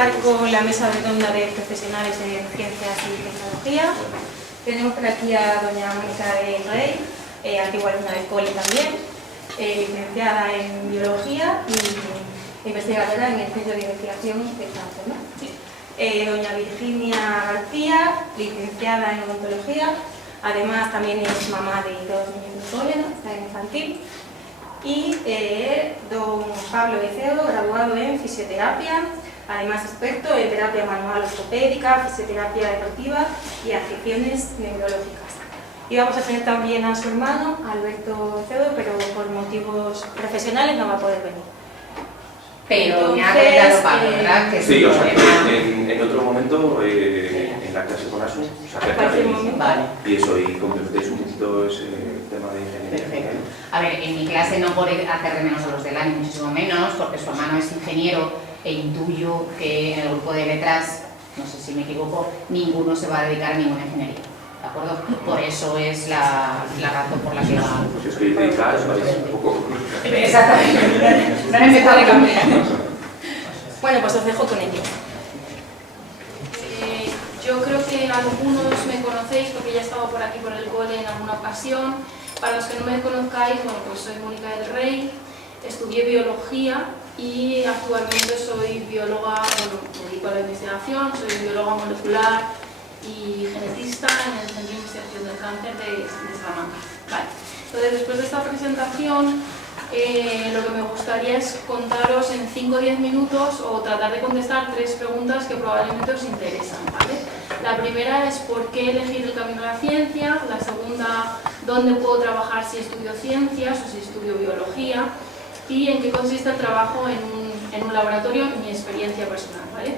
empezar con la mesa redonda de profesionales de ciencias y tecnología. Tenemos por aquí a doña Mónica del Rey, antigua alumna del cole también, licenciada en biología y investigadora en el Centro de Investigación de Cáncer, ¿no? Sí. Doña Virginia García, licenciada en odontología, además también es mamá de 2 niños del cole, ¿no? Está en infantil. Y don Pablo Liceo, graduado en fisioterapia, además experto en terapia manual ortopédica, fisioterapia deportiva y afecciones neurológicas. Y vamos a tener también a su hermano, Alberto Cedo, pero por motivos profesionales no va a poder venir. Pero me ha comentado Pablo, ¿verdad? Que sí, o sea, que en otro momento, en la clase con ASU, se acerca y eso, y complementéis un poquito ese tema de ingeniería. Perfecto. A ver, en mi clase no por hacerle menos a los del año, muchísimo menos, porque su hermano es ingeniero e intuyo que en el grupo de letras, no sé si me equivoco, ninguno se va a dedicar a ninguna ingeniería. ¿De acuerdo? Por eso es la razón por la que va. Si os queréis dedicar, vais un poco. Exactamente. No han empezado a cambiar. Bueno, pues os dejo con ello. Yo creo que algunos me conocéis porque ya he estado por aquí por el cole en alguna ocasión. Para los que no me conozcáis, bueno, pues soy Mónica del Rey, estudié biología y actualmente soy bióloga, bueno, me dedico a la investigación, soy bióloga molecular y genetista en el Centro de Investigación del Cáncer de Salamanca. Vale. Entonces, después de esta presentación, lo que me gustaría es contaros en 5 o 10 minutos o tratar de contestar 3 preguntas que probablemente os interesan, ¿vale? La primera es ¿por qué elegir el camino de la ciencia? La segunda, ¿dónde puedo trabajar si estudio ciencias o si estudio biología? Y en qué consiste el trabajo en un laboratorio, mi experiencia personal, ¿vale?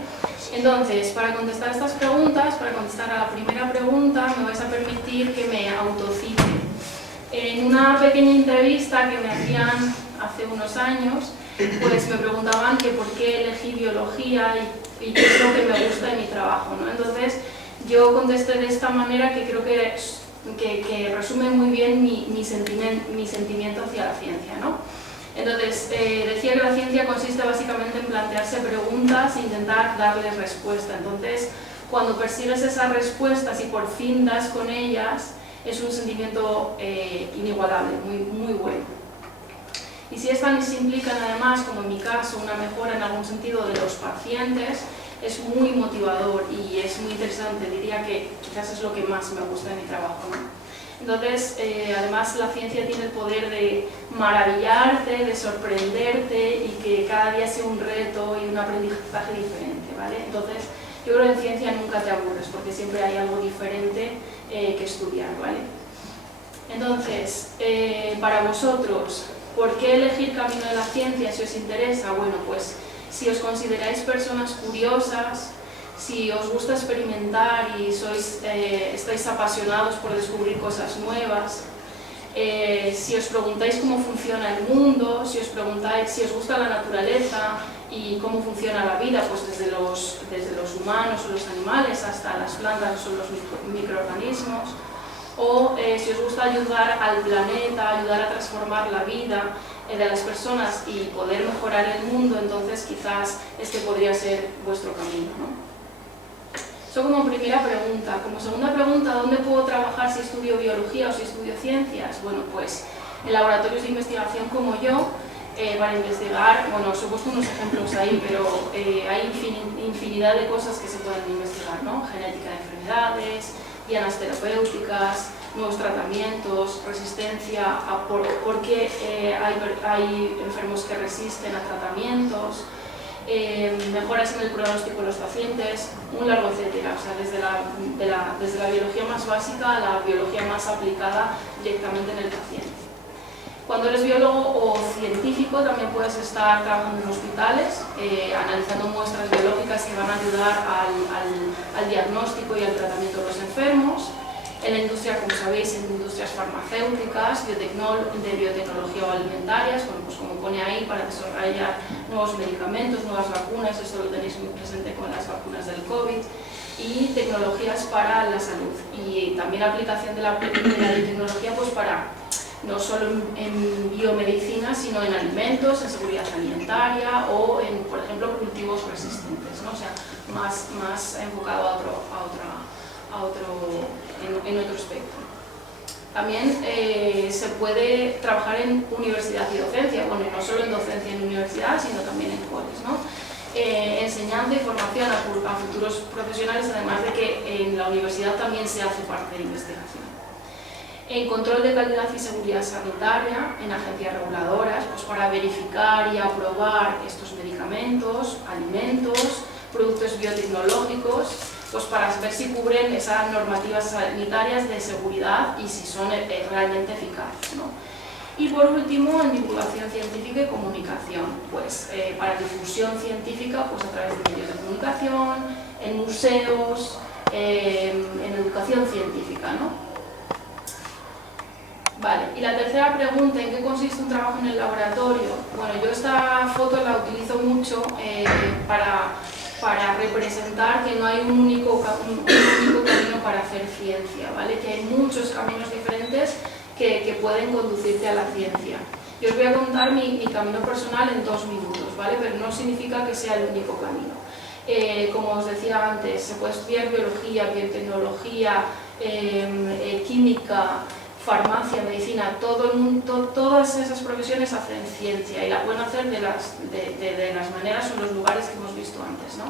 Entonces, para contestar estas preguntas, para contestar a la primera pregunta, me vais a permitir que me autocite. En una pequeña entrevista que me hacían hace unos años, pues me preguntaban que por qué elegí biología y qué es lo que me gusta de mi trabajo, ¿no? Entonces, yo contesté de esta manera que creo que resume muy bien mi sentimiento hacia la ciencia, ¿no? Entonces, decía que la ciencia consiste básicamente en plantearse preguntas e intentar darles respuesta. Entonces, cuando persigues esas respuestas y por fin das con ellas, es un sentimiento inigualable, muy bueno. Y si estas implican además, como en mi caso, una mejora en algún sentido de los pacientes, es muy motivador y es muy interesante. Diría que quizás es lo que más me gusta de mi trabajo, ¿no? Entonces, además la ciencia tiene el poder de maravillarte, de sorprenderte y que cada día sea un reto y un aprendizaje diferente, ¿vale? Entonces, yo creo que en ciencia nunca te aburres porque siempre hay algo diferente que estudiar, ¿vale? Entonces, para vosotros, ¿por qué elegir camino de la ciencia si os interesa? Bueno, pues si os consideráis personas curiosas, si os gusta experimentar y estáis apasionados por descubrir cosas nuevas, si os preguntáis cómo funciona el mundo, si os gusta la naturaleza y cómo funciona la vida, pues desde los humanos o los animales hasta las plantas o los microorganismos, o si os gusta ayudar al planeta, ayudar a transformar la vida de las personas y poder mejorar el mundo, entonces quizás este podría ser vuestro camino, ¿no? Eso como primera pregunta. Como segunda pregunta, ¿dónde puedo trabajar si estudio biología o si estudio ciencias? Bueno, pues en laboratorios de investigación como yo, para investigar, bueno, os he puesto unos ejemplos ahí, pero hay infinidad de cosas que se pueden investigar, ¿no? Genética de enfermedades, dianas terapéuticas, nuevos tratamientos, resistencia, por qué hay enfermos que resisten a tratamientos, mejoras en el pronóstico de los pacientes, un largo etcétera, o sea, desde la biología más básica a la biología más aplicada directamente en el paciente. Cuando eres biólogo o científico también puedes estar trabajando en hospitales, analizando muestras biológicas que van a ayudar al diagnóstico y al tratamiento de los enfermos. En la industria, como sabéis, en industrias farmacéuticas, de biotecnología o alimentarias, bueno, pues como pone ahí, para desarrollar nuevos medicamentos, nuevas vacunas, esto lo tenéis muy presente con las vacunas del COVID, y tecnologías para la salud. Y también aplicación de la biotecnología pues para no solo en biomedicina, sino en alimentos, en seguridad alimentaria o en, por ejemplo, cultivos resistentes, ¿no? O sea, más enfocado en otro espectro. También se puede trabajar en universidad y docencia, bueno, y no solo en docencia en universidad, sino también en coles, ¿no? Enseñanza y formación a futuros profesionales, además de que en la universidad también se hace parte de investigación. En control de calidad y seguridad sanitaria, en agencias reguladoras, pues para verificar y aprobar estos medicamentos, alimentos, productos biotecnológicos, pues para ver si cubren esas normativas sanitarias de seguridad y si son realmente eficaces, ¿no? Y por último, en divulgación científica y comunicación, pues para difusión científica pues a través de medios de comunicación, en museos, en educación científica, ¿no? Vale, y la tercera pregunta, ¿en qué consiste un trabajo en el laboratorio? Bueno, yo esta foto la utilizo mucho para representar que no hay un único camino para hacer ciencia, ¿vale? Que hay muchos caminos diferentes que pueden conducirte a la ciencia. Yo os voy a contar mi camino personal en 2 minutos, ¿vale? Pero no significa que sea el único camino. Como os decía antes, se puede estudiar biología, biotecnología, química, farmacia, medicina, todas esas profesiones hacen ciencia y la pueden hacer de las maneras o los lugares que hemos visto antes, ¿no?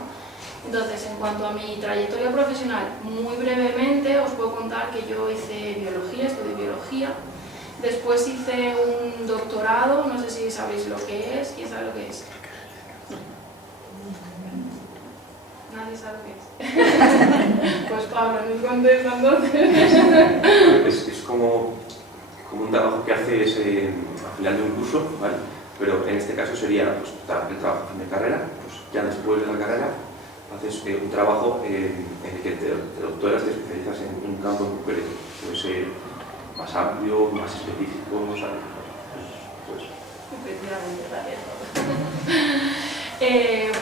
Entonces, en cuanto a mi trayectoria profesional, muy brevemente os puedo contar que yo hice biología, estudié biología, después hice un doctorado, no sé si sabéis lo que es, ¿quién sabe lo que es? Nadie sabe lo que es. Pues Pablo, nos contesta entonces. Es como un trabajo que haces al final de un curso, ¿vale? Pero en este caso sería pues, el trabajo de carrera, pues ya después de la carrera haces un trabajo en el que te doctoras, te especializas en un campo en concreto, puede ser más amplio, más específico, ¿sabes? Pues. Efectivamente,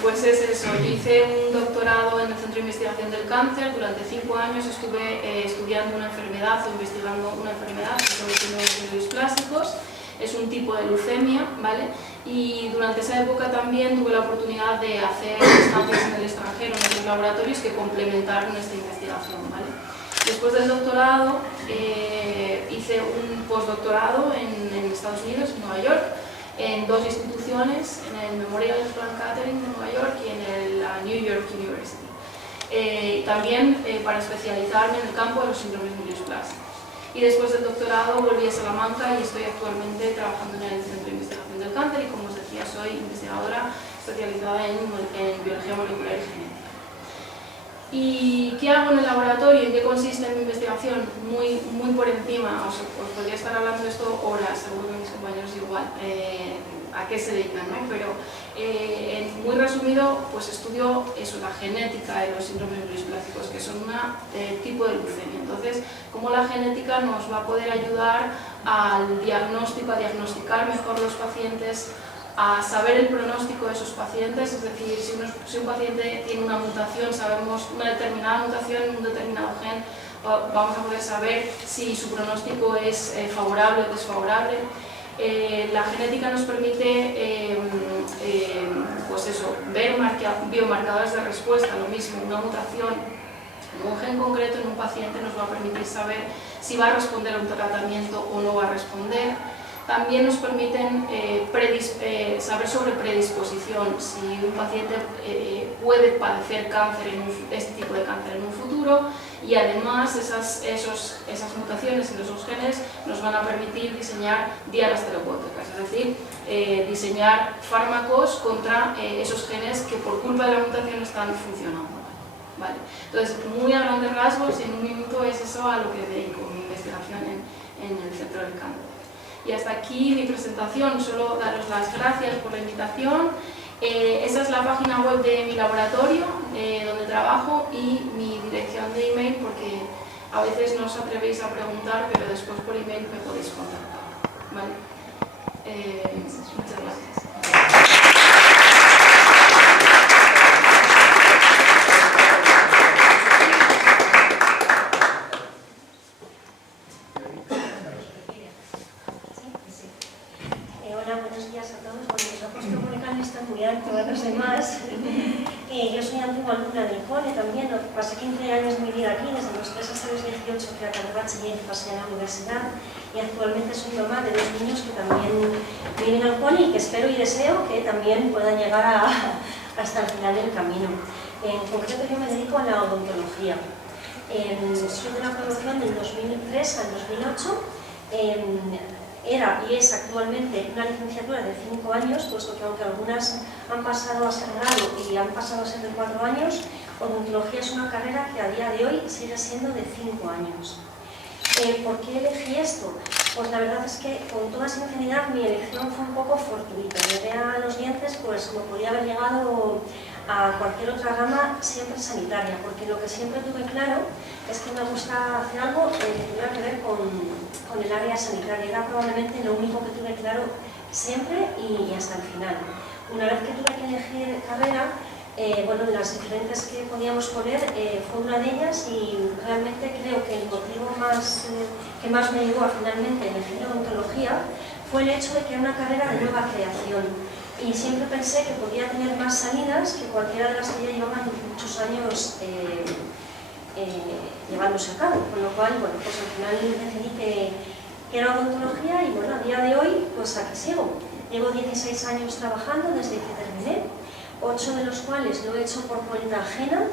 pues es eso, yo hice un doctorado en el Centro de Investigación del Cáncer, durante 5 años estuve estudiando una enfermedad o investigando una enfermedad que son los síndromes miliosplásicos, es un tipo de leucemia, ¿vale? Y durante esa época también tuve la oportunidad de hacer estancias en el extranjero, en otros laboratorios que complementaron esta investigación, ¿vale? Después del doctorado hice un postdoctorado en Estados Unidos, en Nueva York, en 2 instituciones, en el Memorial Sloan Kettering de Nueva York y en la New York University. También para especializarme en el campo de los síndromes miliosplásicos. Y después del doctorado volví a Salamanca y estoy actualmente trabajando en el Centro de Investigación del Cáncer y, como os decía, soy investigadora especializada en biología molecular y genética. ¿Y qué hago en el laboratorio? ¿En qué consiste mi investigación? Muy por encima, os podría estar hablando de esto horas, seguro que mis compañeros igual, a qué se dedican, ¿no? Pero muy resumido, pues estudio eso, la genética de los síndromes miliosplásicos, que son un tipo de leucemia. Entonces, cómo la genética nos va a poder ayudar al diagnóstico, a diagnosticar mejor los pacientes, a saber el pronóstico de esos pacientes, es decir, si un paciente tiene una mutación, sabemos una determinada mutación en un determinado gen, vamos a poder saber si su pronóstico es favorable o desfavorable. La genética nos permite pues eso, ver biomarcadores de respuesta, lo mismo, una mutación en un gen concreto en un paciente nos va a permitir saber si va a responder a un tratamiento o no va a responder. También nos permiten saber sobre predisposición, si un paciente puede padecer cáncer este tipo de cáncer en un futuro, y además esas mutaciones en esos genes nos van a permitir diseñar dianas terapéuticas, es decir, diseñar fármacos contra esos genes que por culpa de la mutación están funcionando. ¿Vale? Entonces, muy a grandes rasgos, en un minuto es eso a lo que dedico mi investigación en el Centro del Cáncer. Y hasta aquí mi presentación, solo daros las gracias por la invitación. Esa es la página web de mi laboratorio, donde trabajo, y mi dirección de email, porque a veces no os atrevéis a preguntar, pero después por email me podéis contactar. ¿Vale? Muchas gracias. Buenos días a todos. Bueno, los ojos comunican esto muy alto a los demás. Yo soy Antigua como alumna del cole también, pasé 15 años de mi vida aquí, desde los 3 hasta los 18 que acabé bachiller y pasé a la universidad, y actualmente soy mamá de 2 niños que también vienen al cole y que espero y deseo que también puedan llegar hasta el final del camino. En concreto yo me dedico a la odontología. Soy de la promoción del 2003 al 2008. Era y es actualmente una licenciatura de 5 años, puesto que aunque algunas han pasado a ser grado y han pasado a ser de 4 años, odontología es una carrera que a día de hoy sigue siendo de 5 años. ¿Por qué elegí esto? Pues la verdad es que con toda sinceridad mi elección fue un poco fortuita. Llegué a los dientes pues como podía haber llegado a cualquier otra rama, siempre sanitaria, porque lo que siempre tuve claro es que me gusta hacer algo que tuviera que ver con el área sanitaria. Era probablemente lo único que tuve claro siempre y hasta el final. Una vez que tuve que elegir carrera, bueno, de las diferentes que podíamos poner, fue una de ellas, y realmente creo que el motivo que más me llevó a finalmente elegir odontología fue el hecho de que era una carrera de nueva creación. Y siempre pensé que podía tener más salidas que cualquiera de las que ya llevaban muchos años llevándose a cabo, con lo cual, bueno, pues al final decidí que era odontología y bueno, a día de hoy, pues aquí sigo. Llevo 16 años trabajando desde que terminé, 8 de los cuales lo he hecho por cuenta ajena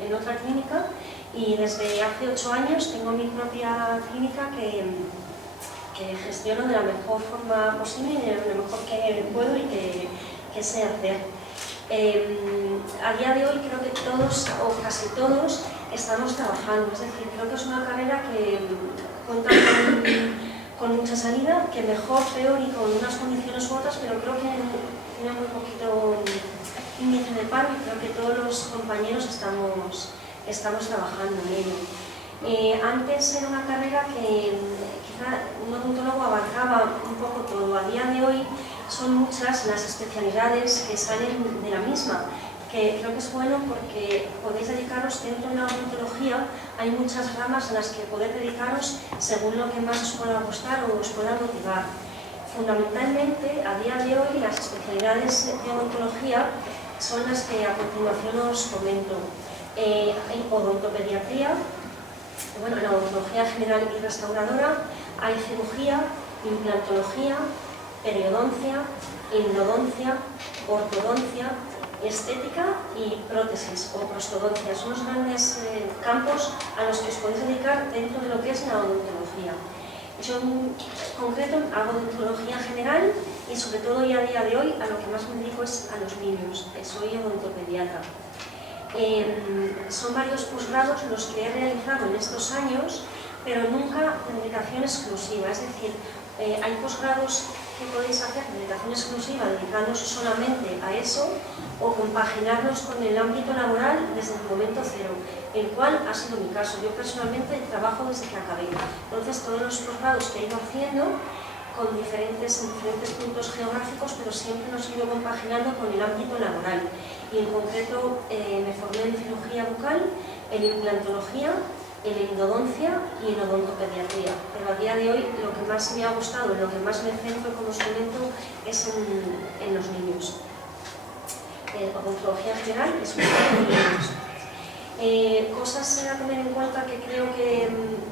en otra clínica, y desde hace 8 años tengo mi propia clínica que gestiono de la mejor forma posible y de lo mejor que puedo y que sé hacer. A día de hoy creo que todos o casi todos estamos trabajando, es decir, creo que es una carrera que cuenta con mucha salida, que mejor, peor y con unas condiciones u otras, pero creo que tiene muy poquito índice de paro y creo que todos los compañeros estamos trabajando en ello. Antes era una carrera que quizá un odontólogo abarcaba un poco todo. A día de hoy son muchas las especialidades que salen de la misma, que creo que es bueno porque podéis dedicaros dentro de la odontología, hay muchas ramas en las que podéis dedicaros según lo que más os pueda gustar o os pueda motivar. Fundamentalmente, a día de hoy, las especialidades de odontología son las que a continuación os comento. Hay odontopediatría, bueno, la odontología general y restauradora, hay cirugía, implantología, periodoncia, endodoncia, ortodoncia, estética y prótesis o prostodoncia. Son los grandes campos a los que os podéis dedicar dentro de lo que es la odontología. Yo en concreto hago odontología general y sobre todo y a día de hoy a lo que más me dedico es a los niños. Soy odontopediatra. Son varios posgrados los que he realizado en estos años, pero nunca de dedicación exclusiva. Es decir, hay posgrados que podéis hacer de dedicación exclusiva dedicándose solamente a eso o compaginarlos con el ámbito laboral desde el momento cero, el cual ha sido mi caso. Yo personalmente trabajo desde que acabé. Entonces, todos los posgrados que he ido haciendo en diferentes puntos geográficos, pero siempre los he ido compaginando con el ámbito laboral. Y en concreto me formé en cirugía bucal, en implantología, en endodoncia y en odontopediatría. Pero a día de hoy lo que más me ha gustado, lo que más me centro, como os comento, es en los niños. Odontología general es un tema de niños. Cosas a tener en cuenta que creo que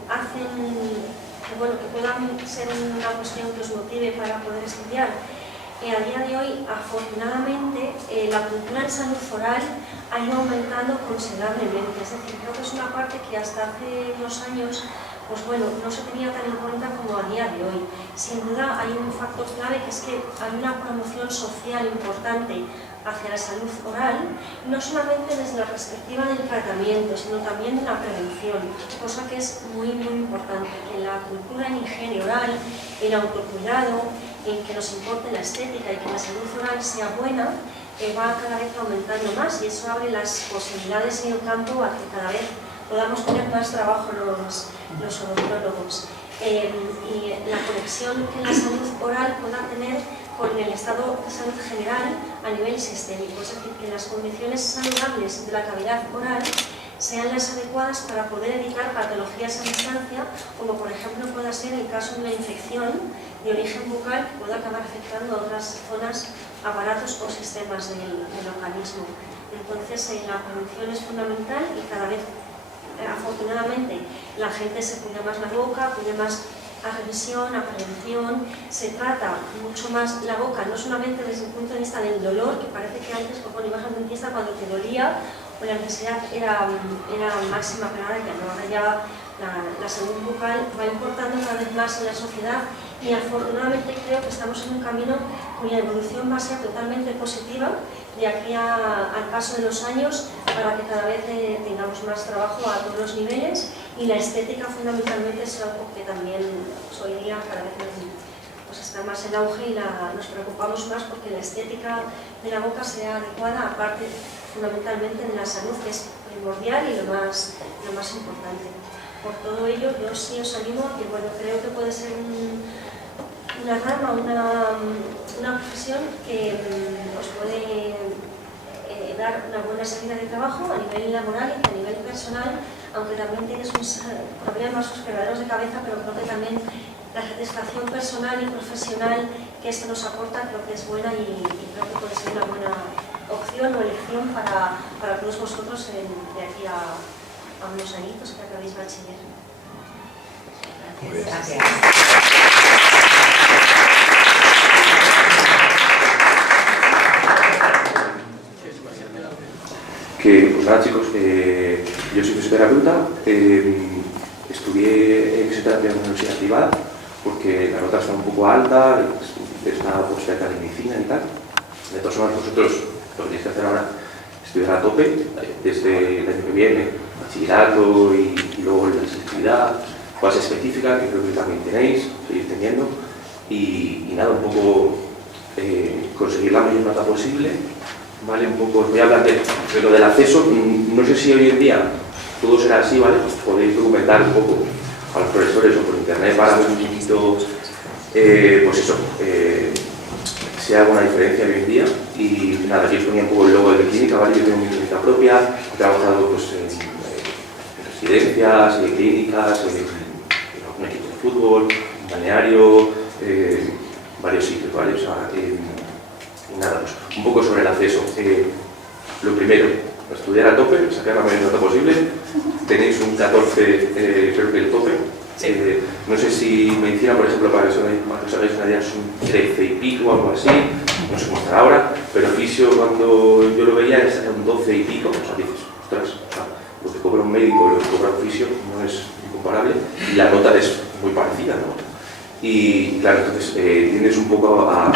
hacen que puedan ser una cuestión que os motive para poder estudiar. A día de hoy, afortunadamente, la cultura en salud oral ha ido aumentando considerablemente. Es decir, creo que es una parte que hasta hace unos años pues bueno, no se tenía tan en cuenta como a día de hoy. Sin duda hay un factor clave, que es que hay una promoción social importante hacia la salud oral, no solamente desde la perspectiva del tratamiento, sino también de la prevención, cosa que es muy, muy importante, que la cultura en higiene oral, el autocuidado, en que nos importe la estética y que la salud oral sea buena, va cada vez aumentando más, y eso abre las posibilidades en el campo a que cada vez podamos tener más trabajo los odontólogos. Y la conexión que la salud oral pueda tener con el estado de salud general a nivel sistémico, es decir, que las condiciones saludables de la cavidad oral sean las adecuadas para poder evitar patologías a distancia, como por ejemplo pueda ser el caso de una infección de origen bucal que pueda acabar afectando a otras zonas, aparatos o sistemas del organismo. Entonces la prevención es fundamental y cada vez, afortunadamente, la gente se cuida más la boca, cuida más a revisión, a prevención, se trata mucho más la boca, no solamente desde el punto de vista del dolor, que parece que antes, cuando ibas al dentista, cuando te dolía, o la necesidad era máxima, pero ahora ya no, ahora ya la salud bucal va importando cada vez más en la sociedad y afortunadamente creo que estamos en un camino cuya evolución va a ser totalmente positiva de aquí al paso de los años para que cada vez tengamos más trabajo a todos los niveles y la estética fundamentalmente es algo que también hoy día cada vez pues está más en auge y nos preocupamos más porque la estética de la boca sea adecuada, aparte fundamentalmente de la salud, que es primordial y lo más importante. Por todo ello, yo sí os animo y bueno, creo que puede ser una rama, una profesión que os puede dar una buena salida de trabajo a nivel laboral y a nivel personal, aunque también tienes sus problemas, sus quebraderos de cabeza, pero creo que también la satisfacción personal y profesional que esto nos aporta creo que es buena y creo que puede ser una buena opción o elección para todos vosotros de aquí a unos añitos que acabéis bachiller. Gracias. Pues nada chicos, yo soy fisioterapeuta, estudié fisioterapia en una universidad privada porque la nota está un poco alta, está por cerca de medicina y tal. De todas formas vosotros lo que tenéis que hacer ahora es estudiar a tope desde el año que viene, bachillerato y luego la selectividad, cosas específicas que creo que también tenéis, seguir teniendo y nada, un poco conseguir la mayor nota posible. Vale, un poco, os voy a hablar de lo del acceso. No sé si hoy en día todo será así, ¿vale? Pues podéis documentar un poco a los profesores o por internet para ver un poquito, pues eso, si hay alguna diferencia hoy en día. Y nada, aquí os ponía un poco el logo de mi clínica, ¿vale? Yo tengo mi clínica propia, he trabajado pues, en residencias, en clínicas, en un equipo de fútbol, un balneario, varios sitios, ¿vale? O sea, nada, pues un poco sobre el acceso. Lo primero, estudiar a tope, sacar la mayor nota posible. Tenéis un 14, creo que el tope. No sé si medicina, por ejemplo, para que os hagáis una idea, es un 13 y pico o algo así. No sé cómo estará ahora, pero fisio, cuando yo lo veía, era un 12 y pico. O sea, dices, ostras, o sea, lo que cobra un médico y lo que cobra un fisio no es incomparable. Y la nota es muy parecida, ¿no? Y claro, entonces tienes un poco a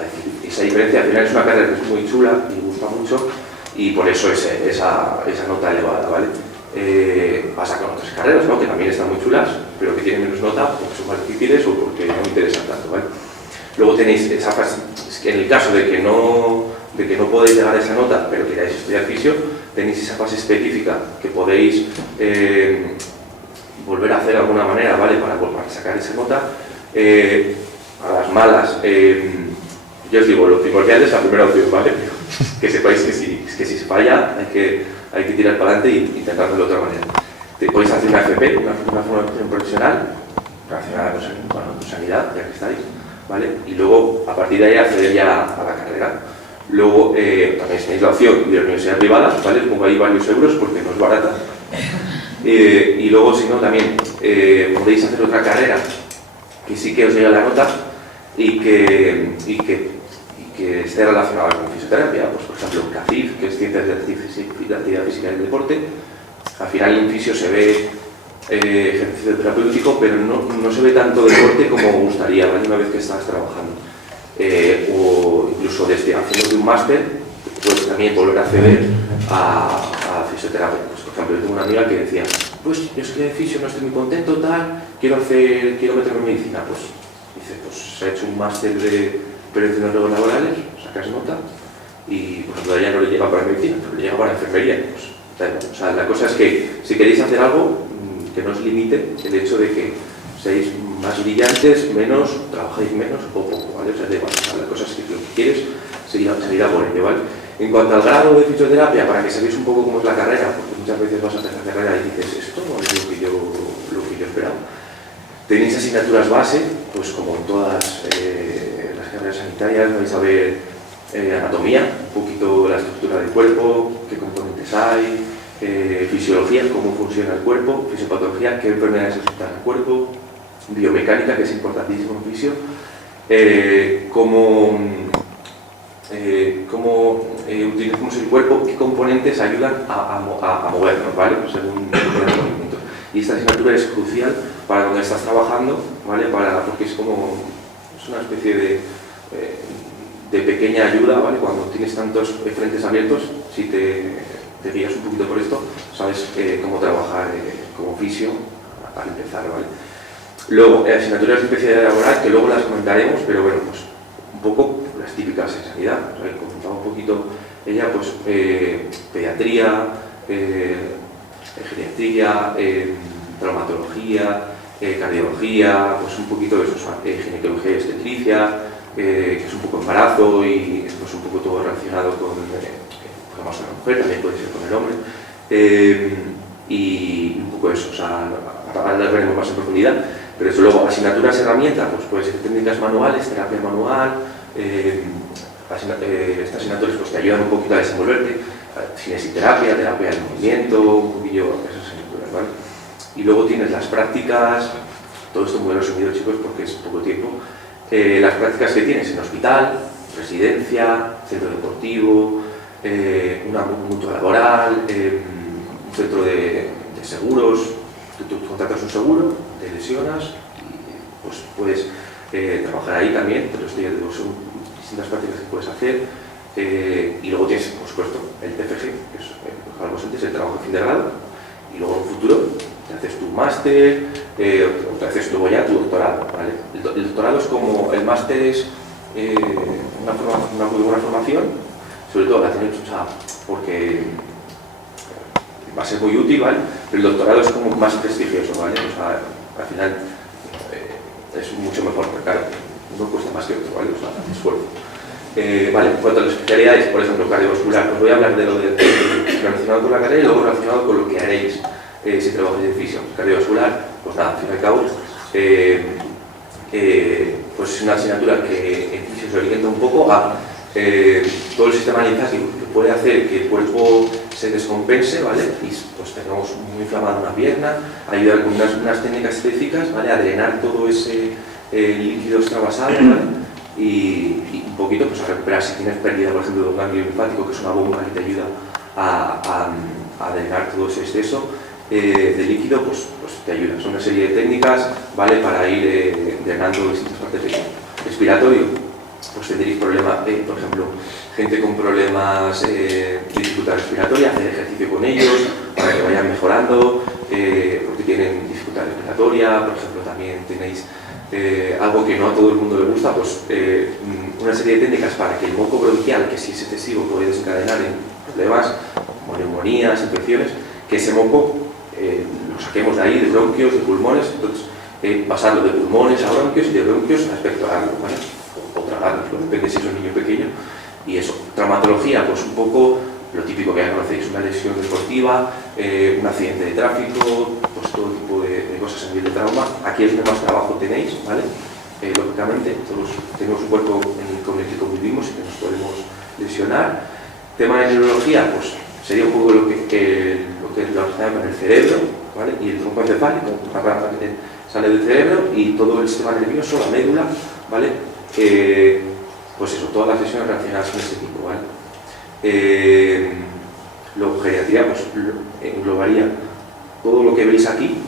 decir, esa diferencia. Al final es una carrera que es muy chula y gusta mucho y por eso esa nota elevada, ¿vale? Pasa con otras carreras, ¿no? Que también están muy chulas, pero que tienen menos nota porque son más difíciles o porque no interesan tanto, ¿vale? Luego tenéis esa fase, en el caso de que no podéis llegar a esa nota, pero queráis estudiar fisio, tenéis esa fase específica que podéis volver a hacer de alguna manera, ¿vale? Para sacar esa nota. A las malas, yo os digo, lo primordial es la primera opción, ¿vale? Que sepáis que si se falla hay que tirar para adelante e intentar hacerlo de otra manera. Podéis hacer una FP, una formación profesional relacionada con sanidad, ya que estáis, ¿vale? Y luego, a partir de ahí, acceder ya a la carrera. Luego, también tenéis la opción de la universidad privada, ¿vale? Os pongo ahí varios euros porque no es barata. Y luego, si no, también podéis hacer otra carrera que sí que os llegue la nota y que esté relacionada con fisioterapia, pues por ejemplo CAFIF, que es Ciencias de Actividad Física y del Deporte. Al final en fisio se ve ejercicio terapéutico, pero no se ve tanto deporte como gustaría, ¿vale? Una vez que estás trabajando. O incluso desde haciendo un máster, pues también volver a acceder a fisioterapia. Pues, por ejemplo, yo tengo una amiga que decía, pues yo es que de fisio no estoy muy contento, tal, quiero meterme en medicina. Pues dice, pues se ha hecho un máster de prevención de riesgos laborales, sacas nota y por ejemplo ya no le llega para medicina, pero le llega para enfermería. Pues, o sea, la cosa es que si queréis hacer algo, que no os limite el hecho de que seáis más brillantes, menos, trabajáis menos o poco, ¿vale? O sea, da igual. O sea, la cosa es que lo que quieres seguir a por ello, ¿vale? En cuanto al grado de fisioterapia, para que sabéis un poco cómo es la carrera, porque muchas veces vas a hacer la carrera y dices, esto no es lo que yo esperaba. Tenéis asignaturas base, pues como en todas las carreras sanitarias, vais a ver anatomía, un poquito la estructura del cuerpo, qué componentes hay, fisiología, cómo funciona el cuerpo, fisiopatología, qué enfermedades afectan al cuerpo, biomecánica, que es importantísimo en fisio, cómo utilizamos el cuerpo, qué componentes ayudan a movernos, ¿vale? Pues según los movimientos. Y esta asignatura es crucial para cuando estás trabajando, ¿vale? Porque es una especie de pequeña ayuda, ¿vale? Cuando tienes tantos frentes abiertos, si te guías un poquito por esto, sabes cómo trabajar como fisio al empezar, ¿vale? Luego, asignaturas de especialidad laboral, que luego las comentaremos, pero bueno, pues un poco las típicas en sanidad, o sea, comentaba un poquito ella, pues pediatría, geriatría, traumatología, cardiología, pues un poquito de eso, ginecología y obstetricia, que es un poco embarazo y pues un poco todo relacionado con la mujer, también puede ser con el hombre, y un poco eso, o sea, ahora las veremos más en profundidad, pero eso luego, asignaturas, herramientas, pues puede ser técnicas manuales, terapia manual, estas asignaturas pues te ayudan un poquito a desenvolverte, cinesiterapia, terapia del movimiento, un poquillo esas asignaturas, ¿vale? Y luego tienes las prácticas, todo esto muy resumido, chicos, porque es poco tiempo, las prácticas que tienes en hospital, residencia, centro deportivo, una mutua laboral, un centro de seguros, tú contratas un seguro, te lesionas y pues puedes trabajar ahí también, pero esto ya digo, son distintas prácticas que puedes hacer. Y luego tienes, por supuesto, el TFG, que es algo antes, el trabajo de fin de grado, y luego en un futuro te haces tu máster, o te haces luego ya tu doctorado, ¿vale? El doctorado es como, el máster es una muy buena formación, sobre todo la tienes, o sea, porque va a ser muy útil, ¿vale? Pero el doctorado es como más prestigioso, ¿vale? O sea, al final es mucho mejor, porque claro, uno cuesta más que otro, ¿vale? O sea, esfuerzo. Vale, en cuanto a las especialidades, por ejemplo, cardiovascular, os voy a hablar de lo relacionado con la carrera y luego relacionado con lo que haréis si trabajáis en fisio. Cardiovascular, pues nada, al fin y al cabo, pues es una asignatura que en fisio se orienta un poco a todo el sistema linfático que puede hacer que el cuerpo se descompense, ¿vale? Y pues tengamos muy inflamada una pierna, ayudar con unas técnicas específicas, ¿vale? A drenar todo ese líquido extravasado, ¿vale? Y un poquito pues a recuperar si tienes pérdida, por ejemplo, de un ganglio linfático, que es una bomba que te ayuda a drenar todo ese exceso de líquido, pues te ayuda. Son una serie de técnicas, ¿vale? Para ir drenando distintas partes del cuerpo. Respiratorio, pues tendréis problemas, por ejemplo, gente con problemas de dificultad respiratoria, hacer ejercicio con ellos para que vayan mejorando, porque tienen dificultad respiratoria, por ejemplo, también tenéis algo que no a todo el mundo le gusta, pues una serie de técnicas para que el moco bronquial, que si es excesivo puede desencadenar en problemas como neumonías, infecciones, que ese moco lo saquemos de ahí, de bronquios, de pulmones, entonces pasarlo de pulmones a bronquios y de bronquios a expectorarlo, ¿vale? O tragarlo, depende si es un niño pequeño. Y eso, traumatología, pues un poco lo típico que ya conocéis, una lesión deportiva, un accidente de tráfico, pues todo tipo de cosas a nivel de trauma. Aquí es donde más trabajo tenéis, ¿vale? Lógicamente, todos tenemos un cuerpo con el que convivimos y que nos podemos lesionar. Tema de neurología, pues sería un poco lo que lo relaciona con el cerebro, ¿vale? Y el tronco encefálico, una rama que sale del cerebro y todo el sistema nervioso, la médula, ¿vale? Pues eso, todas las lesiones relacionadas con ese tipo, ¿vale? Luego, geriatría, pues englobaría todo lo que veis aquí,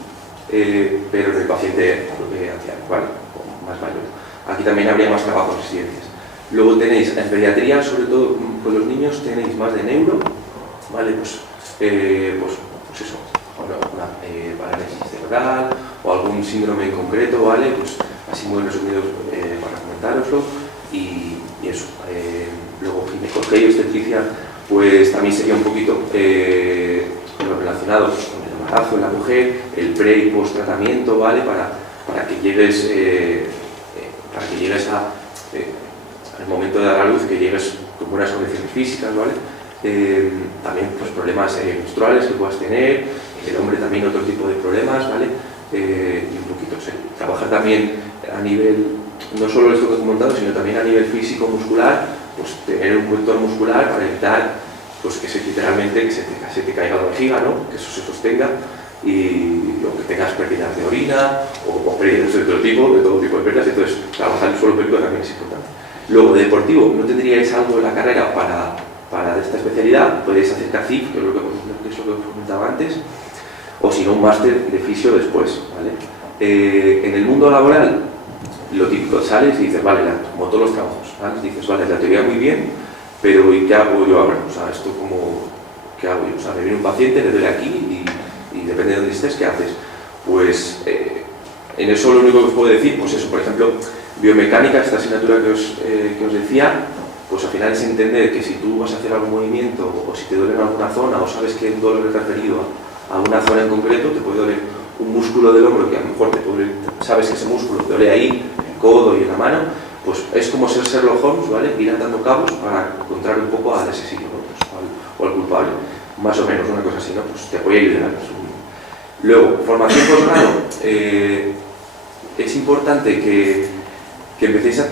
pero en el paciente anciano, ¿vale? O más mayor. Aquí también habría más trabajo en residencias. Luego tenéis en pediatría, sobre todo con los niños, tenéis más de neuro, ¿vale? Pues eso, una parálisis cerebral o algún síndrome en concreto, ¿vale? Pues así muy resumidos para comentároslo. Y eso, luego ginecología y obstetricia, pues también sería un poquito lo relacionado con el embarazo de la mujer, el pre y post tratamiento, ¿vale? Para que llegues al momento de dar a luz, que llegues con buenas condiciones físicas, ¿vale? También pues problemas menstruales que puedas tener, el hombre también otro tipo de problemas, ¿vale? Y un poquito, trabajar también a nivel, no solo esto que he comentado, sino también a nivel físico, muscular, pues tener un vector muscular para evitar pues, que literalmente se te caiga la vejiga, ¿no? Que eso se sostenga y o que tengas pérdidas de orina o pérdidas de todo tipo de pérdidas, entonces trabajar el suelo pélvico también es importante. Luego, de deportivo, ¿no tendríais algo en la carrera para esta especialidad? Podéis hacer CACIF, que es lo que os comentaba antes, o si no, un máster de fisio después, ¿vale? En el mundo laboral, lo típico, sales y dices, vale, como todos los trabajos, ¿vale? Dices, vale, la teoría muy bien, pero ¿y qué hago yo ahora? O sea, esto como, ¿qué hago yo? O sea, me viene un paciente, le doy aquí y depende de dónde estés, ¿qué haces? Pues en eso lo único que os puedo decir, pues eso, por ejemplo, biomecánica, esta asignatura que os decía, pues al final es entender que si tú vas a hacer algún movimiento o si te duele en alguna zona o sabes que un dolor es referido a una zona en concreto, te puede doler un músculo del hombro que a lo mejor sabes que ese músculo te duele ahí, en el codo y en la mano, pues es como ser Sherlock Holmes, ¿vale? Ir atando cabos para encontrar un poco al asesino, ¿no? Pues, o al culpable, más o menos, una cosa así, ¿no? Pues te voy a ayudar. Luego, formación posgrado, es importante que empecéis a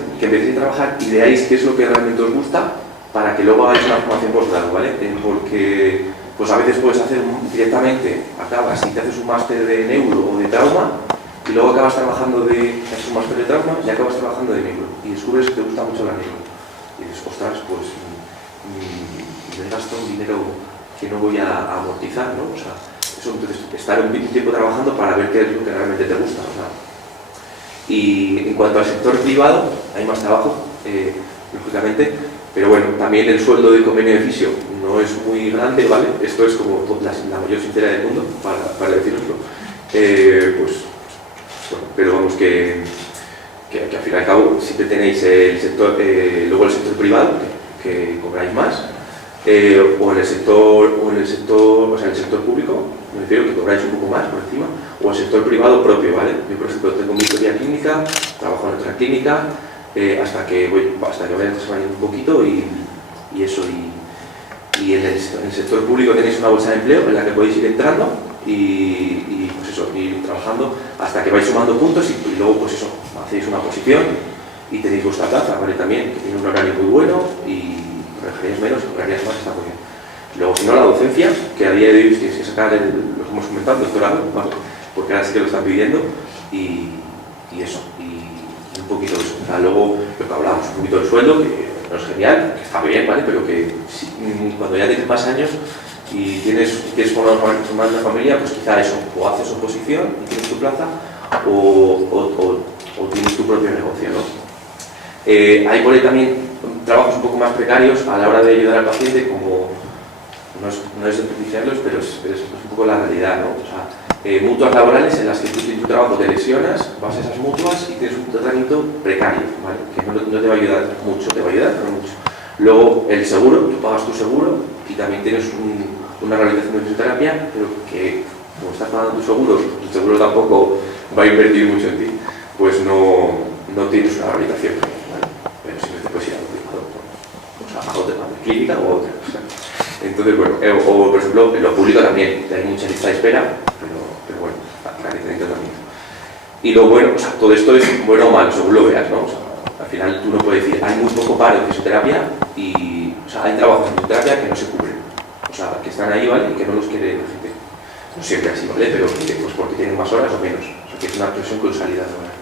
trabajar y veáis qué es lo que realmente os gusta para que luego hagáis una formación posgrado, ¿vale? Porque pues a veces puedes hacer directamente, acabas y te haces un máster de neuro o de trauma y luego acabas trabajando haces un máster de trauma y acabas trabajando de neuro y descubres que te gusta mucho la neuro y dices, ostras, pues me gasto un dinero que no voy a amortizar, ¿no? O sea, eso, entonces, estar un tiempo trabajando para ver qué es lo que realmente te gusta, ¿no? Y en cuanto al sector privado, hay más trabajo, lógicamente, pero bueno, también el sueldo de convenio de fisio no es muy grande, ¿vale? Esto es como la mayor sincera del mundo, para deciroslo. Pues bueno, pero vamos que al fin y al cabo siempre tenéis el sector, luego el sector privado, que cobráis más, o en el sector público, me refiero que cobráis un poco más por encima, o el sector privado propio, ¿vale? Yo, por ejemplo, tengo mi historia clínica, trabajo en otra clínica, hasta que vaya desarrollando un poquito y eso. Y en el sector público tenéis una bolsa de empleo en la que podéis ir entrando y pues eso, ir trabajando hasta que vais sumando puntos y luego pues eso, hacéis una posición y tenéis vuestra plaza, ¿vale? También, que tiene un horario muy bueno y cobraríais menos, cobraríais más, está muy bien. Luego, si no, la docencia, que a día de hoy tienes que sacar lo que hemos comentado, el doctorado, ¿vale? Porque ahora sí que lo están pidiendo y eso, y un poquito de eso. O sea, luego, lo que hablábamos, un poquito del sueldo, que no es genial, que está bien, ¿vale? Pero que cuando ya tienes más años y quieres formar una familia, pues quizá eso, o haces oposición y tienes tu plaza, o tienes tu propio negocio, ¿no? Hay por ahí también trabajos un poco más precarios a la hora de ayudar al paciente, como no es de propiciarlos, pero es un poco la realidad, ¿no? O sea, mutuas laborales en las que tú en tu trabajo te lesionas, vas a esas mutuas y tienes un tratamiento precario, ¿vale? Que no te va a ayudar mucho, te va a ayudar, pero no mucho. Luego, el seguro, tú pagas tu seguro y también tienes una rehabilitación de fisioterapia, pero que como estás pagando tus seguros, el seguro tampoco va a invertir mucho en ti, pues no tienes una rehabilitación, ¿vale? Pero si no te puedes ir a otro privado, o sea, a otra clínica o a otra. O sea. Entonces, bueno, o por ejemplo, en lo público también hay mucha lista de espera, pero bueno, para que tenéis tratamiento. Y lo bueno, o sea, todo esto es bueno o malo, según lo veas, ¿no? O sea, al final tú no puedes decir, hay muy poco paro de fisioterapia y, o sea, hay trabajos en fisioterapia que no se cubren. O sea, que están ahí, ¿vale? Y que no los quiere la gente. No siempre así, ¿vale? Pero pues porque tienen más horas o menos. O sea, que es una presión con salida laboral.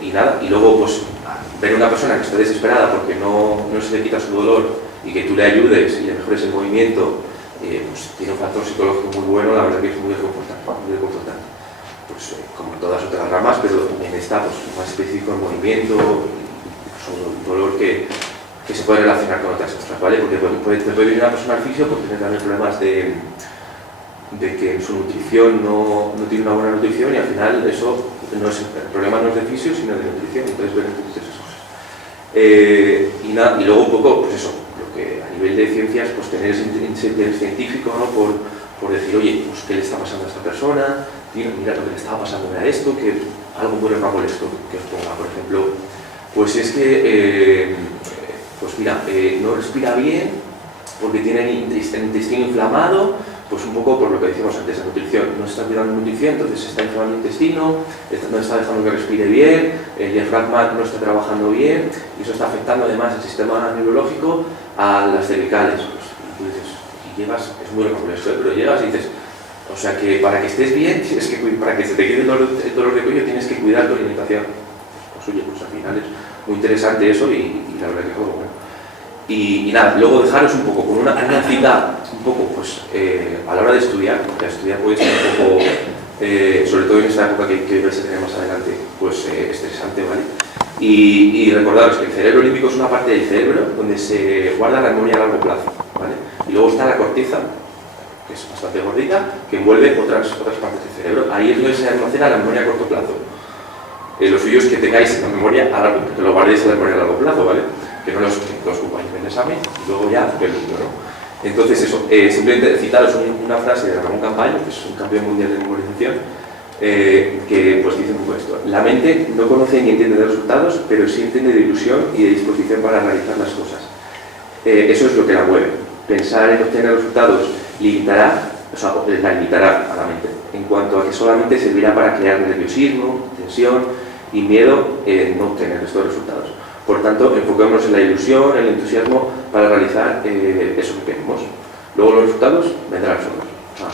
Y nada, y luego, pues, ver a una persona que está desesperada porque no se le quita su dolor y que tú le ayudes y le mejores el movimiento, pues tiene un factor psicológico muy bueno, la verdad que es muy reconfortante. Pues como en todas otras ramas, pero en esta pues, más específico en movimiento, pues, un dolor que se puede relacionar con otras cosas, ¿vale? Porque te puede venir una persona al fisio porque tiene también problemas de que su nutrición no tiene una buena nutrición y al final eso el problema no es de fisio sino de nutrición, entonces ver esas cosas. Y luego un poco, pues eso, lo que a nivel de ciencias, pues tener ese interés científico, ¿no? Por decir, oye, pues qué le está pasando a esta persona, mira lo que le estaba pasando, era esto, que algo muy remarcable esto que os ponga, por ejemplo, pues es que, pues mira, no respira bien, porque tienen el intestino inflamado, pues un poco por lo que decíamos antes, la nutrición. No se está cuidando la nutrición, entonces se está inflamando el intestino, no está dejando que respire bien, el diafragma no está trabajando bien, y eso está afectando además el sistema neurológico a las cervicales. Pues, tú dices, y llegas, es muy loco esto, pero llegas y dices, o sea que para que estés bien, tienes que, para que se te quede el dolor de cuello, tienes que cuidar tu alimentación. Pues oye, pues al final es muy interesante eso y la verdad que es algo bueno. Y nada, luego dejaros un poco con una cita, un poco pues a la hora de estudiar, porque estudiar puede ser un poco, sobre todo en esta época que vais a tener más adelante, pues estresante, ¿vale? Y recordaros que el cerebro límbico es una parte del cerebro donde se guarda la memoria a largo plazo, ¿vale? Y luego está la corteza, que es bastante gordita, que envuelve otras partes del cerebro. Ahí es donde se almacena la memoria a corto plazo. Lo suyo es que tengáis la memoria a largo, que lo guardéis en la memoria a largo plazo, ¿vale? Que no los ocupáis en el examen y luego ya peludo, ¿no? Entonces eso, simplemente citaros una frase de Ramón Campaño, que es un campeón mundial de memorización, que pues dice un poco esto: la mente no conoce ni entiende de resultados, pero sí entiende de ilusión y de disposición para realizar las cosas. Eso es lo que la mueve. Pensar en obtener resultados limitará, o sea, la limitará a la mente, en cuanto a que solamente servirá para crear nerviosismo, tensión y miedo en no obtener estos resultados. Por tanto, enfoquémonos en la ilusión, en el entusiasmo para realizar eso que queremos. Luego los resultados vendrán solos. O sea,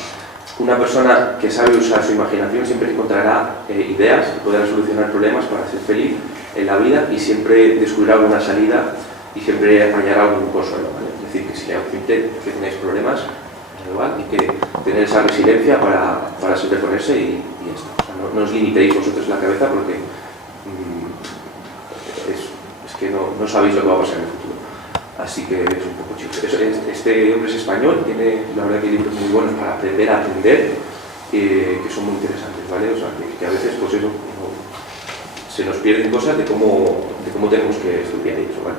una persona que sabe usar su imaginación siempre encontrará ideas y podrá solucionar problemas para ser feliz en la vida y siempre descubrirá alguna salida y siempre hallará algún consuelo, ¿vale? Es decir, que si hay gente que tenéis problemas, igual, y que tener esa resiliencia para sobreponerse y ya está. O sea, no os limitéis vosotros la cabeza porque es que no sabéis lo que va a pasar en el futuro. Así que es un poco chico. Este hombre es español, tiene la verdad que libros muy buenos para aprender a aprender, que son muy interesantes, ¿vale? O sea, que a veces pues eso, se nos pierden cosas de cómo tenemos que estudiar eso, ¿vale?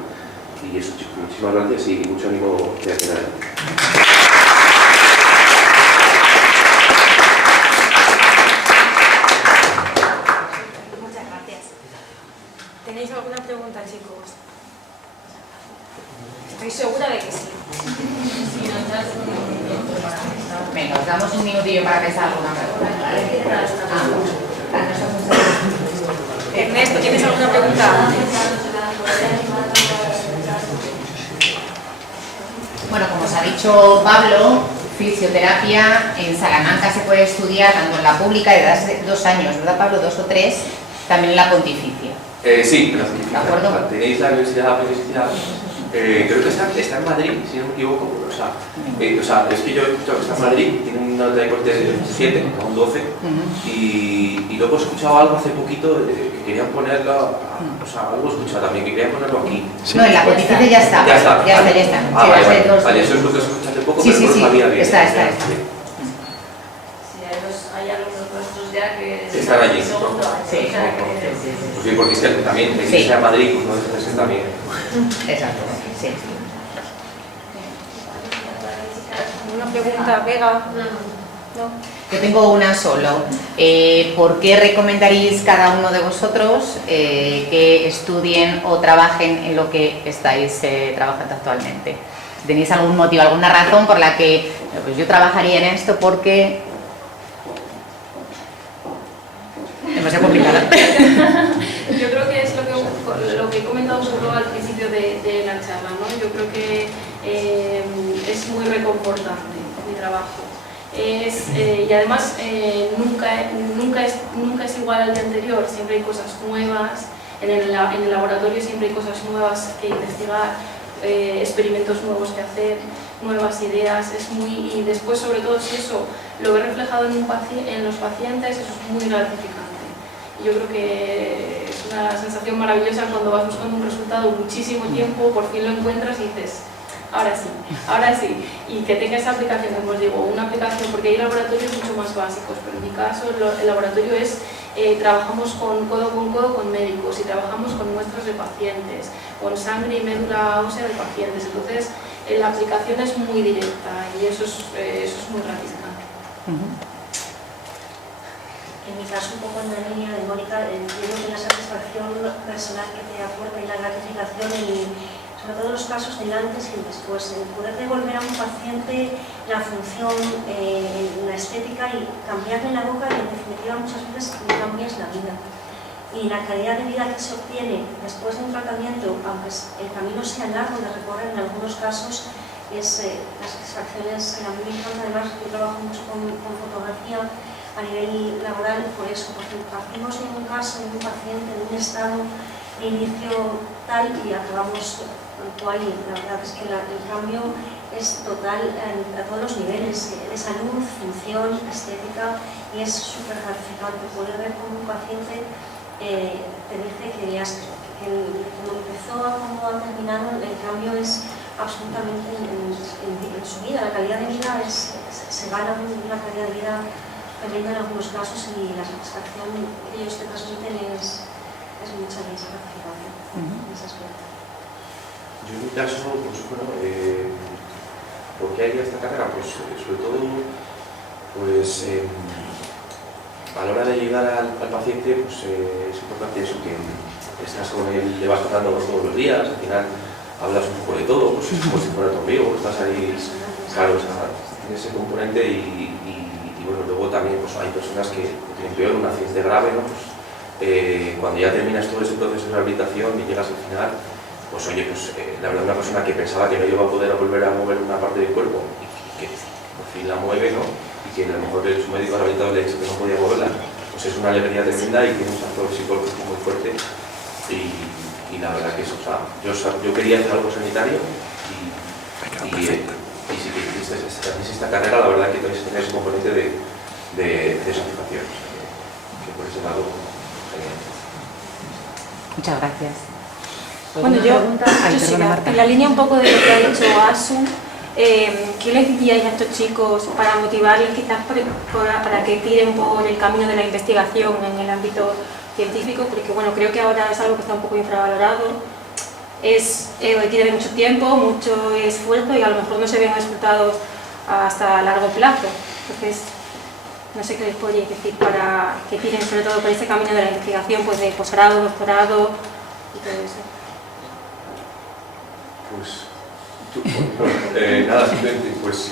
Y eso, chicos, muchísimas gracias y mucho ánimo de aquí en adelante. ¿Tenéis alguna pregunta, chicos? Estoy segura de que sí. Venga, os damos un minutillo para pensar alguna pregunta. Ernesto, ¿tienes alguna pregunta? Bueno, como os ha dicho Pablo, fisioterapia en Salamanca se puede estudiar tanto en la pública de hace 2 años, ¿verdad, Pablo? 2 o 3, también en la pontificia. Sí, ¿De acuerdo? Tenéis la Universidad Pontificia, creo que está en Madrid, si no me equivoco. O sea, es que yo he escuchado que está en Madrid, tiene una nota de corte de 7, un 12, y luego he escuchado algo hace poquito que querían ponerlo, o sea, algo he escuchado también, que querían ponerlo aquí. Sí. No, en la pontificia ya está. Ya está. Ya está. Vale, eso es lo que escuché hace poco, sí, pero no lo sabía bien. Está. Hay algunos nuestros ya que están allí. Sí. Pues sí, porque es que también de que sea Madrid, pues no deja de ser también. Exacto, sí. ¿Una pregunta, Vega? No. Yo tengo una solo. ¿Por qué recomendaréis cada uno de vosotros que estudien o trabajen en lo que estáis trabajando actualmente? ¿Tenéis algún motivo, alguna razón por la que pues yo trabajaría en esto porque... demasiado complicado? Yo creo que es lo que he comentado solo al principio de la charla, ¿no? Yo creo que es muy reconfortante mi trabajo. Y además nunca es igual al día anterior, siempre hay cosas nuevas, en el laboratorio siempre hay cosas nuevas que investigar, experimentos nuevos que hacer, nuevas ideas, y después sobre todo si eso lo ve reflejado en los pacientes, eso es muy gratificante. Yo creo que es una sensación maravillosa cuando vas buscando un resultado muchísimo tiempo, por fin lo encuentras y dices, ahora sí, y que tenga esa aplicación, como os digo, una aplicación, porque hay laboratorios mucho más básicos, pero en mi caso el laboratorio es, trabajamos codo con codo con médicos y trabajamos con muestras de pacientes, con sangre y médula ósea de pacientes, entonces la aplicación es muy directa y eso es muy gratificante. En mi caso, un poco en la línea de Mónica, entiendo que la satisfacción personal que te aporta y la gratificación sobre todo en los casos del antes y el después, el poder devolver a un paciente la función, la estética y cambiarle la boca, y en definitiva muchas veces le cambias la vida. Y la calidad de vida que se obtiene después de un tratamiento, aunque el camino sea largo de recorrer en algunos casos, es las satisfacciones que a mí me encanta. Además, yo trabajo mucho con fotografía a nivel laboral por eso, porque partimos de un caso, de un paciente, de un estado de inicio tal y acabamos cual. La verdad es que el cambio es total a todos los niveles, de salud, función, estética, y es súper gratificante poder ver cómo un paciente te dice que como empezó a cómo ha terminado, el cambio es absolutamente en su vida. La calidad de vida se gana una calidad de vida tremenda en algunos casos, y la satisfacción que ellos te transmiten es mucha más gratificante en ese aspecto. Yo en mi caso, pues bueno, ¿por qué haría esta carrera? Pues sobre todo, pues a la hora de ayudar al paciente, pues es importante eso, que estás con él, le vas tratando todos los días, al final hablas un poco de todo, pues es como si fuera tu amigo, estás ahí, claro, o sea, tienes ese componente y bueno, luego también pues hay personas que tienen peor, un accidente grave, ¿no? Pues, cuando ya terminas todo ese proceso de rehabilitación y llegas al final, pues oye, pues la verdad, una persona que pensaba que no iba a poder volver a mover una parte del cuerpo y que por fin la mueve, ¿no? Y que a lo mejor su médico rehabilitador le ha dicho que no podía moverla, pues es una alegría tremenda y tiene un factor psicológico muy fuerte. Y la verdad que eso, o sea, yo quería hacer algo sanitario y sí que hiciste esta carrera, la verdad que tenéis ese componente de satisfacción, que por ese lado, genial. Muchas gracias. Bueno, yo sí, en la línea un poco de lo que ha dicho Asun, ¿qué les diríais a estos chicos para motivarles quizás para que tiren por el camino de la investigación en el ámbito científico? Porque bueno, creo que ahora es algo que está un poco infravalorado, requiere de mucho tiempo, mucho esfuerzo y a lo mejor no se ven resultados hasta largo plazo. Entonces, no sé qué les podríais decir para que tiren sobre todo por ese camino de la investigación, pues de posgrado, doctorado y todo eso. Pues nada, simplemente pues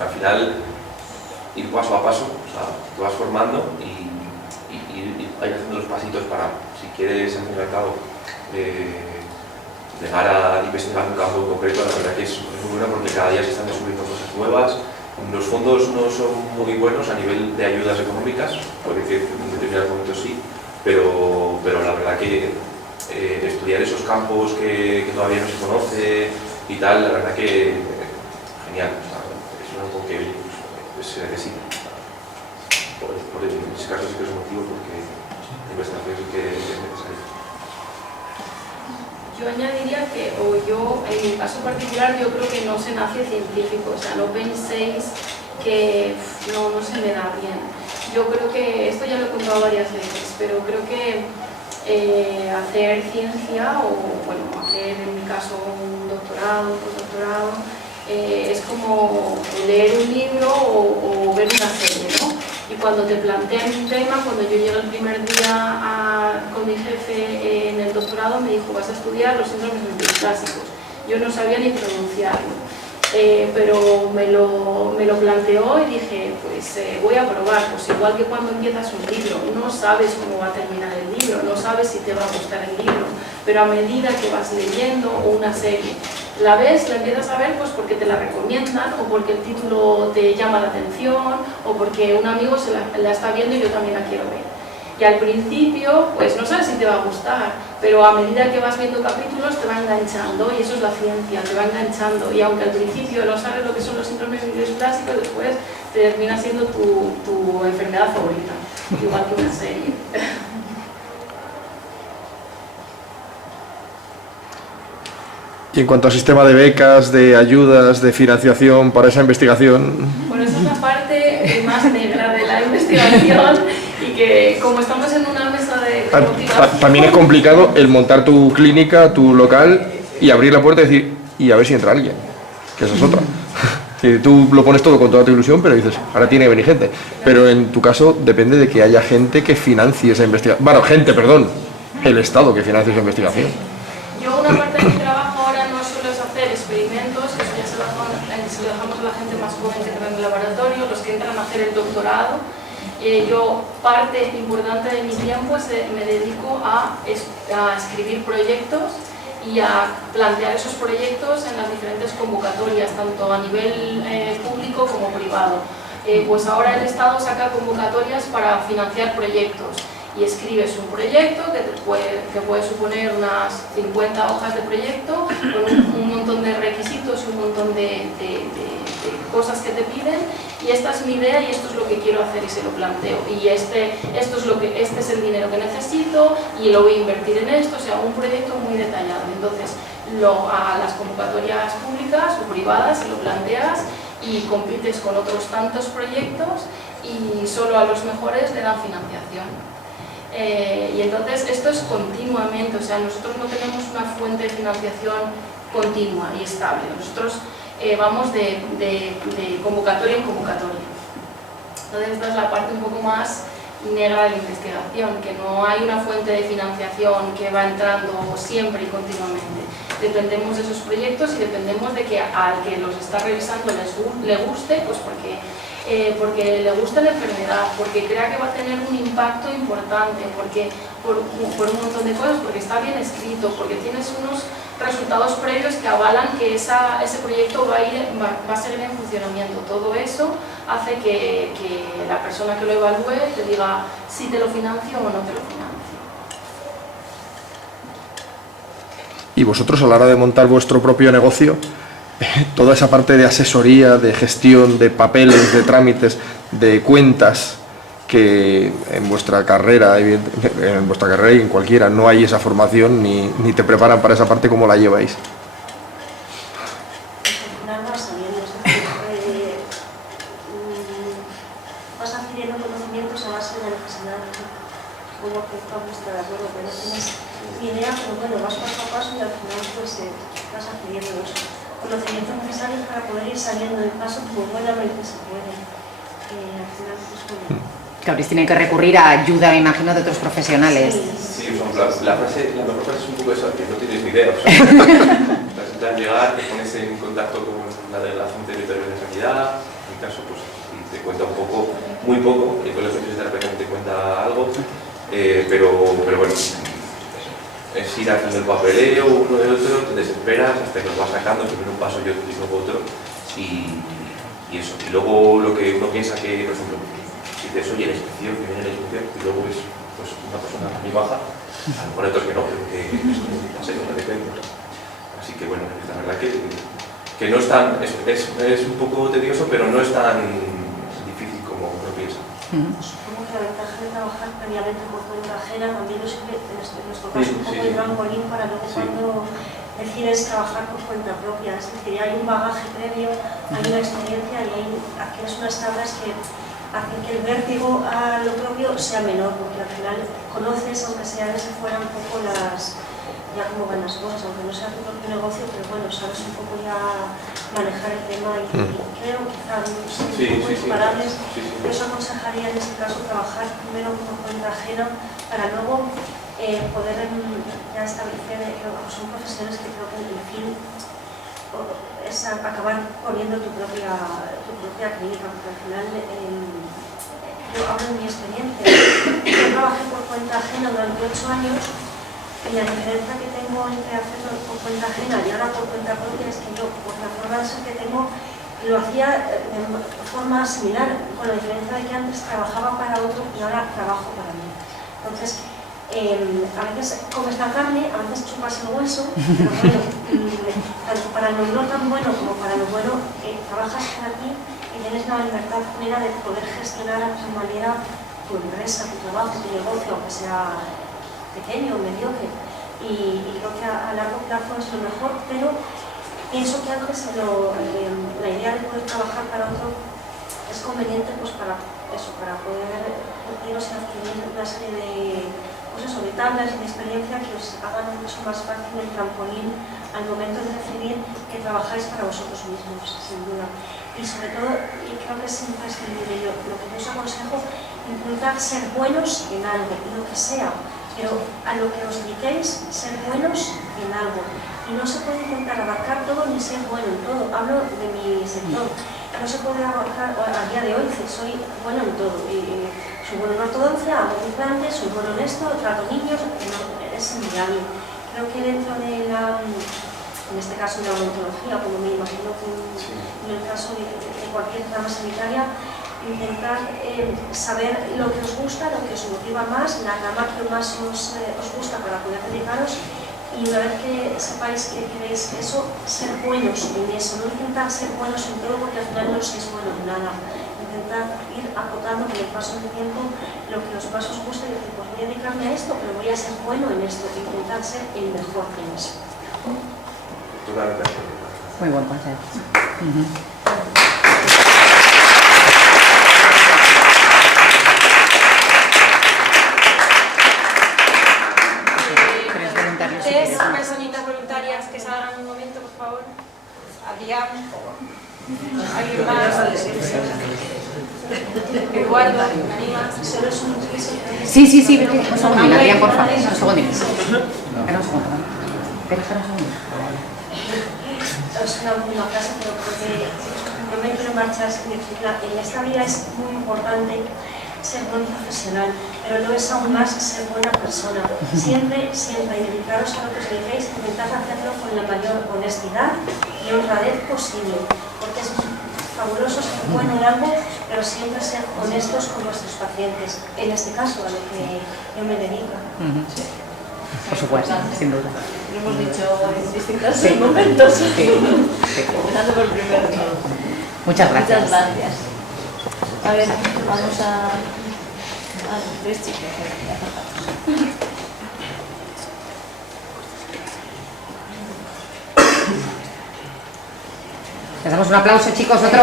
al final ir paso a paso, o sea, te vas formando y ir haciendo los pasitos para, si quieres al fin y al cabo llegar a investigar un campo en concreto. La verdad que es muy bueno porque cada día se están descubriendo cosas nuevas. Los fondos no son muy buenos a nivel de ayudas económicas, puede que en determinados momentos sí, pero la verdad que estudiar esos campos que todavía no se conoce y tal, la verdad que genial, o sea, es algo que pues, se necesita. En ese caso sí que es un motivo porque la investigación sí que es necesaria. Yo añadiría que, en mi caso particular, yo creo que no se nace científico, o sea, no penséis que no se me da bien. Yo creo que, esto ya lo he contado varias veces, pero creo que hacer ciencia o, bueno, hacer en mi caso un doctorado, un postdoctorado, es como leer un libro o ver una serie, ¿no? Y cuando te plantean un tema, cuando yo llegué el primer día con mi jefe en el doctorado, me dijo, vas a estudiar los síndromes neuroclásicos. Yo no sabía ni pronunciarlo, pero me lo planteó y dije, pues voy a probar. Pues igual que cuando empiezas un libro, no sabes cómo va a terminar el libro, no sabes si te va a gustar el libro, pero a medida que vas leyendo o una serie, la ves, la empiezas a ver pues porque te la recomiendan o porque el título te llama la atención o porque un amigo la está viendo y yo también la quiero ver. Y al principio pues no sabes si te va a gustar, pero a medida que vas viendo capítulos te va enganchando y eso es la ciencia, te va enganchando y aunque al principio no sabes lo que son los síndromes neuroclásicos, después te termina siendo tu enfermedad favorita, igual que una serie. Y en cuanto al sistema de becas, de ayudas, de financiación para esa investigación... Bueno, esa es la parte más negra de la investigación y que como estamos en una mesa de motivación... También es complicado el montar tu clínica, tu local y abrir la puerta y decir, y a ver si entra alguien, que esa es otra. Tú lo pones todo con toda tu ilusión, pero dices, ahora tiene que venir gente. Pero en tu caso depende de que haya gente que financie esa investigación. Bueno, el Estado que financie esa investigación. Yo una parte de mi trabajo ahora joven que entra en el laboratorio, los que entran a hacer el doctorado. Yo parte importante de mi tiempo me dedico a escribir proyectos y a plantear esos proyectos en las diferentes convocatorias, tanto a nivel público como privado. Pues ahora el Estado saca convocatorias para financiar proyectos y escribes un proyecto que puede suponer unas 50 hojas de proyecto con un montón de requisitos y un montón de cosas que te piden, y esta es mi idea y esto es lo que quiero hacer y se lo planteo, y este es el dinero que necesito y lo voy a invertir en esto, o sea, un proyecto muy detallado. Entonces a las convocatorias públicas o privadas se lo planteas y compites con otros tantos proyectos y solo a los mejores le dan financiación. Y entonces esto es continuamente, o sea, nosotros no tenemos una fuente de financiación continua y estable, nosotros vamos de convocatoria en convocatoria. Entonces esta es la parte un poco más negra de la investigación, que no hay una fuente de financiación que va entrando siempre y continuamente. Dependemos de esos proyectos y dependemos de que al que los está revisando le guste, pues porque le gusta la enfermedad, porque crea que va a tener un impacto importante, porque por un montón de cosas, porque está bien escrito, porque tienes unos resultados previos que avalan que ese proyecto va a seguir en funcionamiento. Todo eso hace que la persona que lo evalúe te diga si te lo financio o no te lo financio. Y vosotros, a la hora de montar vuestro propio negocio, toda esa parte de asesoría, de gestión, de papeles, de trámites, de cuentas, que en vuestra carrera y en cualquiera no hay esa formación ni te preparan para esa parte, ¿cómo la lleváis? Vas adquiriendo conocimientos a base de necesidad. Supongo que estamos de acuerdo, pero no tienes ni idea, pero bueno, vas paso a paso y al final pues vas adquiriendo los conocimientos necesarios para poder ir saliendo del paso como buenamente se puede. Al final pues bueno. Claro, tienen que recurrir a ayuda, me imagino, de otros profesionales. Sí, la mejor frase es un poco esa, que no tienes ni idea. O sea, necesitas llegar, te pones en contacto con la delegación territorial de sanidad, en mi caso, pues te cuenta un poco, muy poco, el colegio de fisioterapia te cuenta algo, pero bueno, es ir haciendo el papeleo uno de otro, te desesperas hasta que lo vas sacando, primero un paso yo y luego otro, y eso. Y luego lo que uno piensa que, por ejemplo, si te oye la inspección, que viene la inspección, y luego es pues, una persona muy baja, a lo mejor otros que no, pero que eso necesita ser una defensa. Así que bueno, la verdad que no es tan, es un poco tedioso, pero no es tan difícil como uno piensa. Supongo que la ventaja de trabajar previamente por cuenta ajena también nos sirve, en nuestro caso, un poco el trampolín para luego cuando decides trabajar por cuenta propia. Es decir, hay un bagaje previo, hay una experiencia y adquieres unas tablas que hacen que el vértigo a lo propio sea menor, porque al final conoces, aunque sea desde fuera, un poco ya cómo van las cosas, aunque no sea tu propio negocio, pero bueno, sabes un poco ya manejar el tema y creo que quizá un poco imparables. Yo os aconsejaría en este caso trabajar primero por cuenta ajena para luego poder ya establecer, son profesiones que creo que en fin es acabar poniendo tu propia clínica, porque al final yo hablo de mi experiencia. Yo trabajé por cuenta ajena durante 8 años y la diferencia que tengo entre hacerlo por cuenta ajena y ahora por cuenta propia es que yo, por la forma de ser que tengo, lo hacía de forma similar, con la diferencia de que antes trabajaba para otro y ahora trabajo para mí. Entonces, a veces comes la carne, a veces chupas el hueso, pero bueno, tanto para lo no tan bueno como para lo bueno, trabajas para ti y tienes la libertad plena de poder gestionar a tu manera tu empresa, tu trabajo, tu negocio, aunque sea pequeño o mediocre. Y creo que a largo plazo es lo mejor, pero pienso que antes la idea de poder trabajar para otro es conveniente pues para poder adquirir una serie de tablas y de experiencia que os hagan mucho más fácil el trampolín al momento de decidir que trabajáis para vosotros mismos, sin duda. Y sobre todo, y creo que es imprescindible, lo que yo os aconsejo, intentar ser buenos en algo, lo que sea, pero a lo que os dediquéis, ser buenos en algo. Y no se puede intentar abarcar todo ni ser bueno en todo. Hablo de mi sector. no se puede abarcar a día de hoy, decir, soy bueno en todo, y soy bueno en ortodoncia, hago implantes, soy bueno en esto, trato niños, no, es inviable. Creo que dentro de en este caso de la odontología, como me imagino que en el caso de cualquier rama sanitaria, intentar saber lo que os gusta, lo que os motiva más, la rama que más os gusta para poder dedicaros, y una vez que sepáis que queréis eso, ser buenos en eso, no intentar ser buenos en todo porque al final no sois buenos en nada. Intentar ir acotando con el paso del tiempo lo que más os gusta y decir, pues voy a dedicarme a esto, pero voy a ser bueno en esto, e intentar ser el mejor en eso. Muy buen consejo. Tres personitas voluntarias que salgan un momento, por favor. Adrián. ¿Alguien más? Eduardo, ¿me animas? Solo es un Sí, vete. Un segundín, Adrián, por favor. Un segundín. Espera un segundo. Espera un segundo. Es una última frase, pero porque no me quiero marchar sin decirla. En esta vida es muy importante ser buen profesional, pero no es aún más ser buena persona. Siempre, y dedicaros a lo que os dediquéis, intentad hacerlo con la mayor honestidad y honradez posible, porque es fabuloso ser bueno en algo, pero siempre ser honestos con vuestros pacientes, en este caso a lo que yo me dedico. Por supuesto, sin duda. Lo hemos dicho en distintos momentos. Empezando por el primero. Muchas gracias. Muchas gracias. A ver, vamos a tres chicos. Les damos un aplauso, chicos, otro.